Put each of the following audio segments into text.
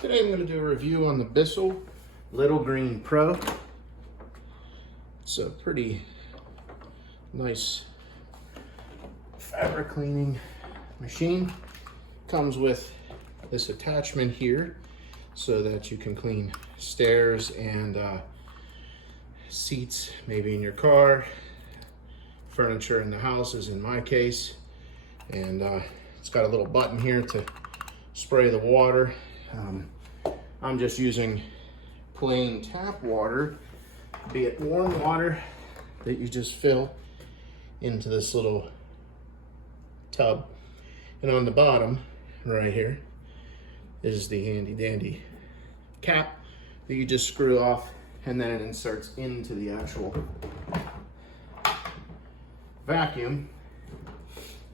Today I'm going to do a review on the Bissell Little Green Pro. It's a pretty nice fabric cleaning machine. Comes with this attachment here so that you can clean stairs and seats, maybe in your car, furniture in the house, as in my case. And it's got a little button here to spray the water. I'm just using plain tap water, be it warm water that you just fill into this little tub. And on the bottom right here is the handy dandy cap that you just screw off, and then it inserts into the actual vacuum.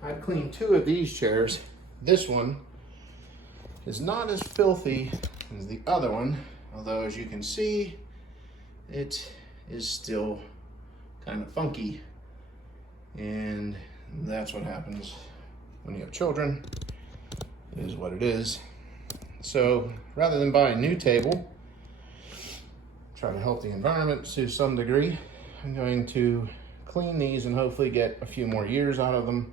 I've cleaned 2 of these chairs. This one is not as filthy as the other one, although as you can see, it is still kind of funky. And that's what happens when you have children, is what it is. So rather than buy a new table, try to help the environment to some degree, I'm going to clean these and hopefully get a few more years out of them.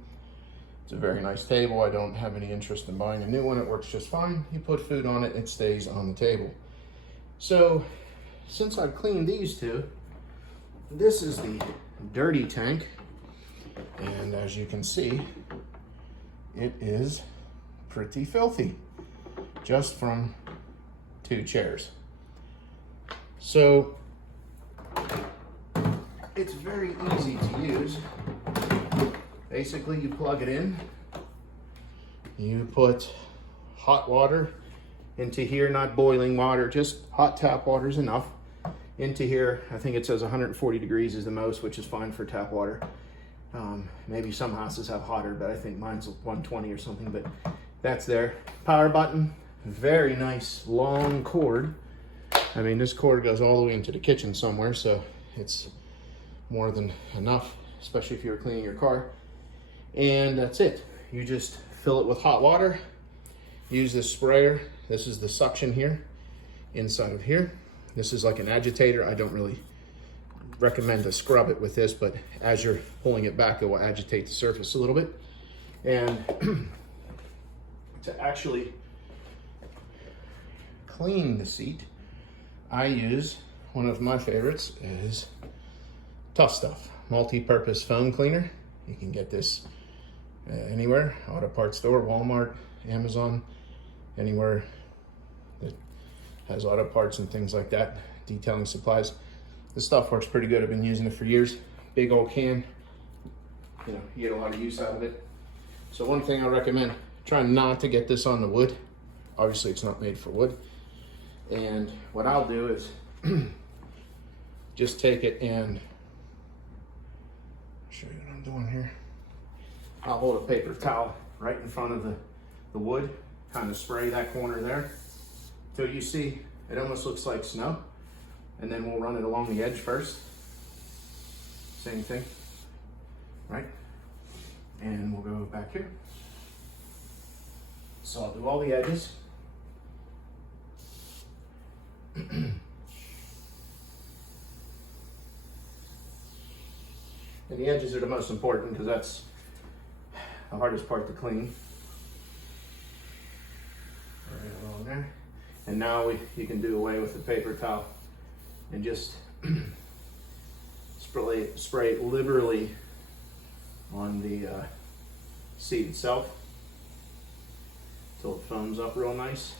It's a very nice table. I don't have any interest in buying a new one. It works just fine. You put food on it, it stays on the table. So since I've cleaned these 2, this is the dirty tank. And as you can see, it is pretty filthy just from 2 chairs. So it's very easy to use. Basically, you plug it in, you put hot water into here, not boiling water, just hot tap water is enough. Into here, I think it says 140 degrees is the most, which is fine for tap water. Maybe some houses have hotter, but I think mine's 120 or something, but that's there. Power button, very nice long cord. I mean, this cord goes all the way into the kitchen somewhere, so it's more than enough, especially if you're cleaning your car. And that's it. You just fill it with hot water, use this sprayer. This is the suction here, inside of here. This is like an agitator. I don't really recommend to scrub it with this, but as you're pulling it back, it will agitate the surface a little bit. And to actually clean the seat, I use one of my favorites is Tough Stuff multi-purpose foam cleaner. You can get this anywhere, auto parts store, Walmart, Amazon, anywhere that has auto parts and things like that, detailing supplies. This stuff works pretty good. I've been using it for years. Big old can, you get a lot of use out of it. So one thing I recommend, try not to get this on the wood. Obviously it's not made for wood. And what I'll do is just take it and show you what I'm doing here. I'll hold a paper towel right in front of the wood, kind of spray that corner there till you see it almost looks like snow. And then we'll run it along the edge first. Same thing, right? And we'll go back here. So I'll do all the edges. And the edges are the most important because that's the hardest part to clean. Right along there. And now you can do away with the paper towel and just spray liberally on the seat itself until it foams up real nice.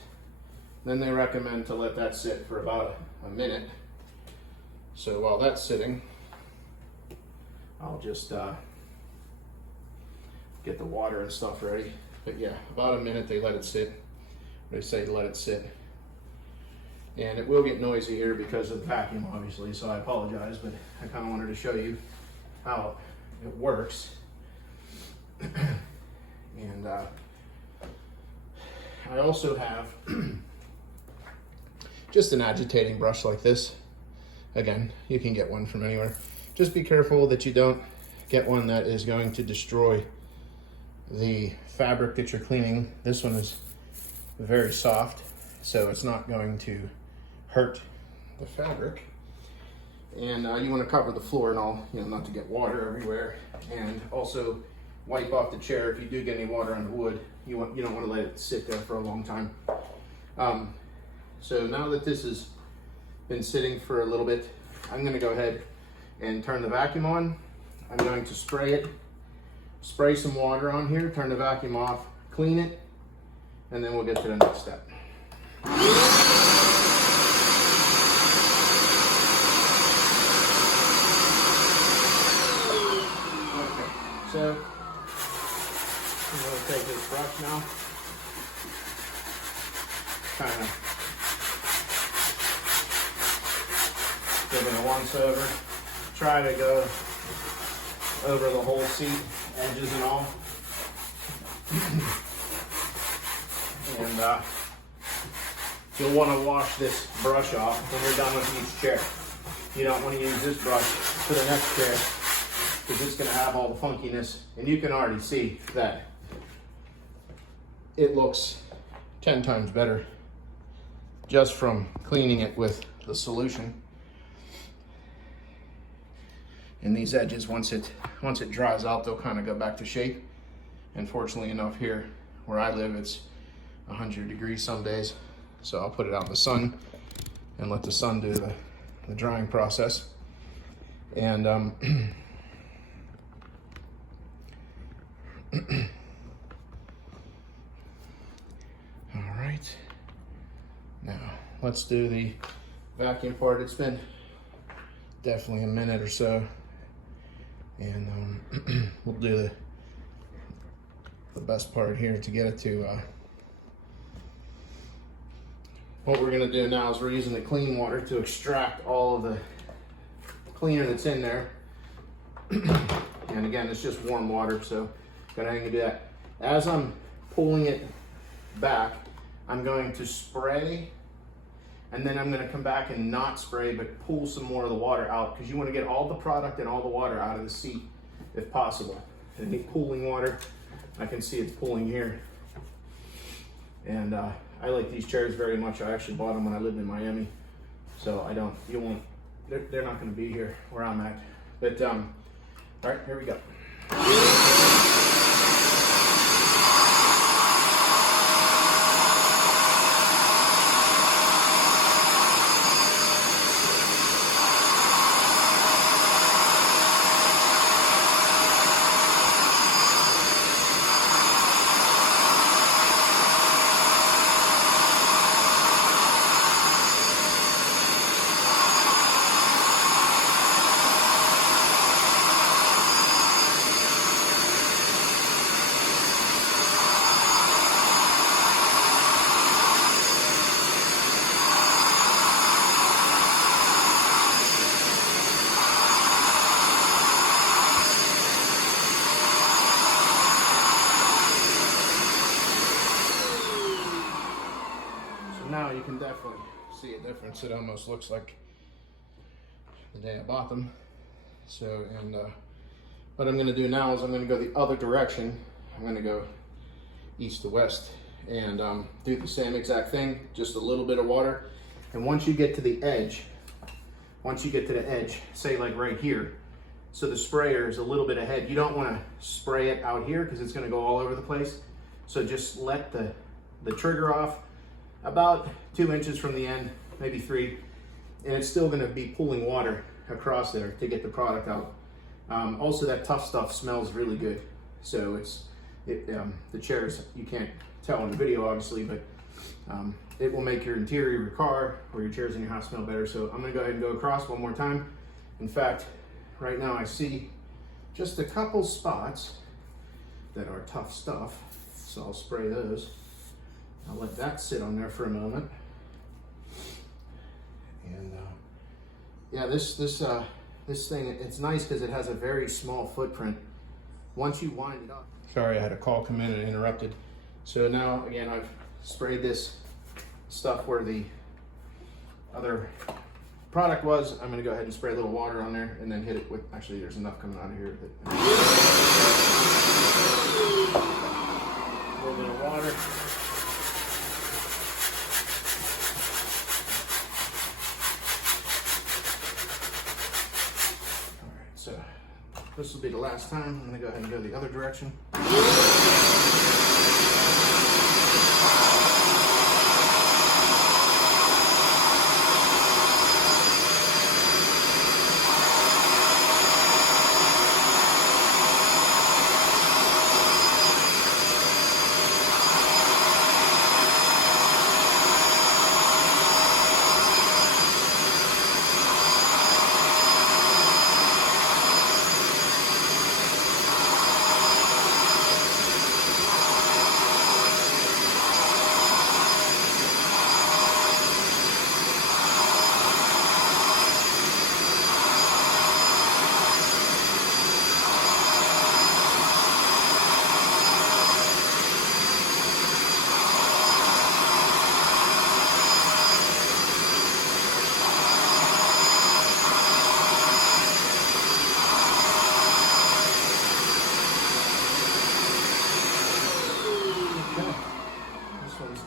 Then they recommend to let that sit for about a minute. So while that's sitting, I'll just get the water and stuff ready. But yeah, about a minute they let it sit. They say to let it sit. And it will get noisy here because of the vacuum, obviously, so I apologize, but I kind of wanted to show you how it works. And I also have just an agitating brush like this. Again, you can get one from anywhere. Just be careful that you don't get one that is going to destroy the fabric that you're cleaning. This one is very soft, so it's not going to hurt the fabric. And you want to cover the floor and all, you know, not to get water everywhere. And also wipe off the chair if you do get any water on the wood. You don't want to let it sit there for a long time. So now that this has been sitting for a little bit, I'm going to go ahead and turn the vacuum on. I'm going to spray it, spray some water on here, turn the vacuum off, clean it, and then we'll get to the next step. So, I'm going to take this brush now, kind of give it a once over, try to go over the whole seat, edges and all. And you'll want to wash this brush off when you're done with each chair. You don't want to use this brush for the next chair, because it's going to have all the funkiness, and you can already see that it looks 10 times better just from cleaning it with the solution. And these edges, once it dries out, they'll kind of go back to shape. And fortunately enough, here where I live, it's 100 degrees some days, so I'll put it out in the sun and let the sun do the drying process. And all right, now let's do the vacuum part. It's been definitely a minute or so, and we'll do the best part here to get it to what we're going to do now is we're using the clean water to extract all of the cleaner that's in there. And again, it's just warm water, so go ahead and do that. As I'm pulling it back, I'm going to spray, and then I'm going to come back and not spray, but pull some more of the water out, because you want to get all the product and all the water out of the seat if possible. And the pooling water, I can see it's pooling here. And I like these chairs very much. I actually bought them when I lived in Miami, so they're not going to be here where I'm at. But all right, here we go. Now you can definitely see a difference. It almost looks like the day I bought them. So, and what I'm going to do now is I'm going to go the other direction. I'm going to go east to west and do the same exact thing, just a little bit of water. And once you get to the edge, say like right here, so the sprayer is a little bit ahead. You don't want to spray it out here because it's going to go all over the place. So just let the trigger off about 2 inches from the end, maybe 3, and it's still going to be pulling water across there to get the product out. Also, that tough stuff smells really good. So the chairs, you can't tell in the video obviously, but it will make your interior of your car or your chairs in your house smell better. So I'm going to go ahead and go across one more time. In fact, right now I see just a couple spots that are tough stuff, so I'll spray those. I'll let that sit on there for a moment. And yeah, this thing, it's nice because it has a very small footprint. Once you wind it up. Sorry, I had a call come in and interrupted. So now, again, I've sprayed this stuff where the other product was. I'm going to go ahead and spray a little water on there and then hit it with, actually there's enough coming out of here. A little bit of water. this will be the last time. I'm gonna go ahead and go the other direction.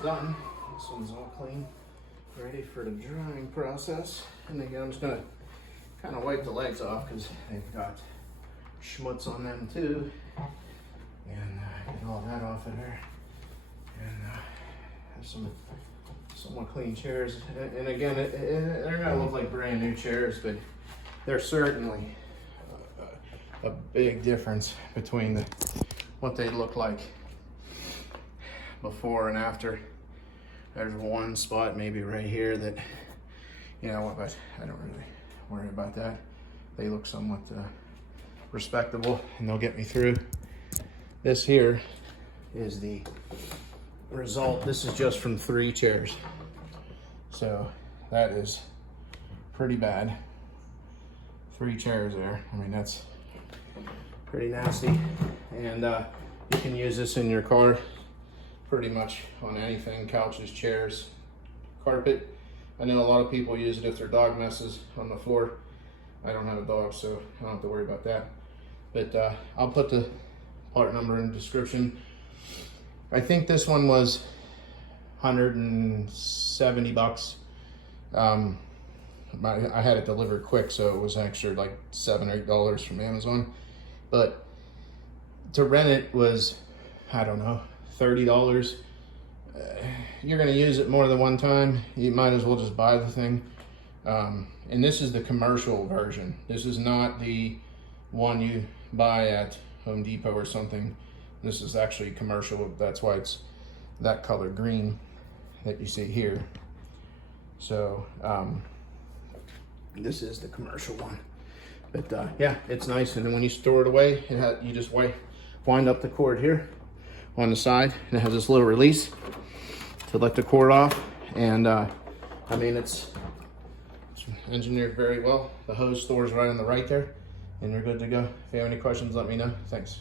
Done. This one's all clean, ready for the drying process. And again, I'm just gonna kind of wipe the legs off because they've got schmutz on them too. And get all that off of there. And have some somewhat clean chairs. And again, they're gonna look like brand new chairs, but they're certainly a big difference between what they look like before and after. There's one spot maybe right here that, you know what, but I don't really worry about that. They look somewhat respectable and they'll get me through. This here is the result. This is just from 3 chairs. So that is pretty bad. 3 chairs there. I mean, that's pretty nasty. And you can use this in your car pretty much on anything, couches, chairs, carpet. I know a lot of people use it if their dog messes on the floor. I don't have a dog, so I don't have to worry about that. But I'll put the part number in the description. I think this one was 170 bucks. I had it delivered quick, so it was actually like $7 or $8 from Amazon. But to rent it was, I don't know, $30. You're gonna use it more than one time, you might as well just buy the thing. And this is the commercial version. This is not the one you buy at Home Depot or something. This is actually commercial. That's why it's that color green that you see here. So this is the commercial one. But yeah, it's nice. And then when you store it away, you just wind up the cord here on the side, and it has this little release to let the cord off. And I mean, it's engineered very well. The hose stores right on the right there, and you're good to go. If you have any questions, let me know. Thanks.